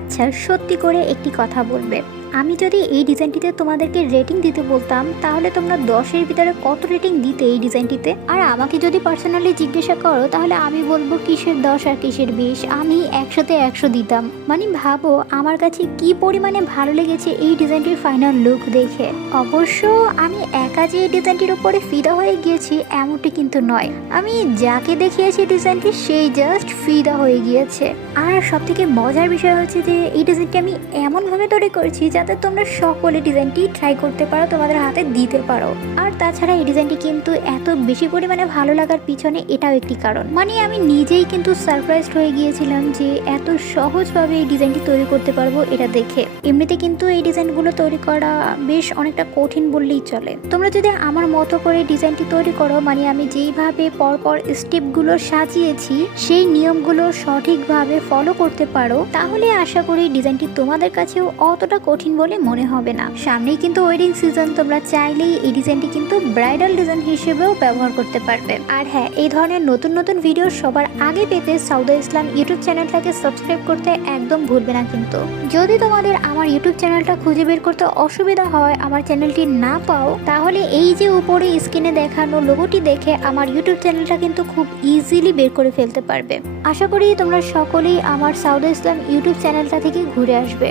আচ্ছা, সত্যি করে একটি কথা বলবে, আমি যদি এই ডিজাইনটিতে তোমাদেরকে রেটিং দিতে বলতাম তাহলে তোমরা 10-এর ভিতরে কত রেটিং দিতে এই ডিজাইনটিতে? আর আমাকে যদি পার্সোনালি জিজ্ঞাসা করো তাহলে আমি বলবো কিসের 10 আর কিসের 20, আমি 100-তে 100 দিতাম। মানে ভাবো আমার কাছে কি পরিমাণে ভালো লেগেছে এই ডিজাইনটির ফাইনাল লুক দেখে। অবশ্য আমি একা যে এই ডিজাইনটির উপরে ফিদা হয়ে গিয়েছি এমনটি কিন্তু নয়, আমি যাকে দেখিয়েছি ডিজাইনটি সেই জাস্ট ফিদা হয়ে গিয়েছে। আর সব থেকে মজার বিষয় হচ্ছে যে এই ডিজাইনটি আমি এমনভাবে তৈরি করেছি যাতে তোমরা সকলে ডিজাইনটি ট্রাই করতে পারো, তোমাদের হাতে দিতে পারো। আর তাছাড়া এই ডিজাইনটি কিন্তু এত বেশি পরিমাণে ভালো লাগার পিছনে এটাও একটি কারণ, মানে আমি নিজেই কিন্তু সারপ্রাইজড হয়ে গিয়েছিলাম যে এত সহজভাবে এই ডিজাইনটি তৈরি করতে পারবো এটা দেখে। এমনিতে কিন্তু এই ডিজাইনগুলো তৈরি করা বেশ অনেকটা কঠিন বললেই চলে। তোমরা যদি আমার মতো করে ডিজাইনটি তৈরি করো, মানে আমি যেইভাবে পরপর স্টেপগুলো সাজিয়েছি সেই নিয়মগুলো সঠিকভাবে ফলো করতে পারো, তাহলে আশা করি ডিজাইনটি তোমাদের কাছেও অতটা কঠিন বলে মনে হবে না। সামনেই কিন্তু ওয়েডিং সিজন, তোমরা চাইলেই এই ডিজাইনটি কিন্তু ব্রাইডাল ডিজাইন হিসেবেও ব্যবহার করতে পারবে। আর হ্যাঁ, এই ধরনের নতুন নতুন ভিডিও সবার আগে পেতে সাউদা ইসলাম ইউটিউব চ্যানেলটাকে সাবস্ক্রাইব করতে একদম ভুলবে না কিন্তু। যদি তোমাদের আমার ইউটিউব চ্যানেলটা খুঁজে বের করতে অসুবিধা হয়, আমার চ্যানেলটি না পাও, তাহলে এই যে উপরে স্ক্রিনে দেখানো লোগোটি দেখে আমার ইউটিউব চ্যানেলটা কিন্তু খুব ইজিলি বের করে ফেলতে পারবে। আশা করি তোমরা সকলেই আমার সাউদা ইসলাম ইউটিউব চ্যানেলটা থেকে ঘুরে আসবে।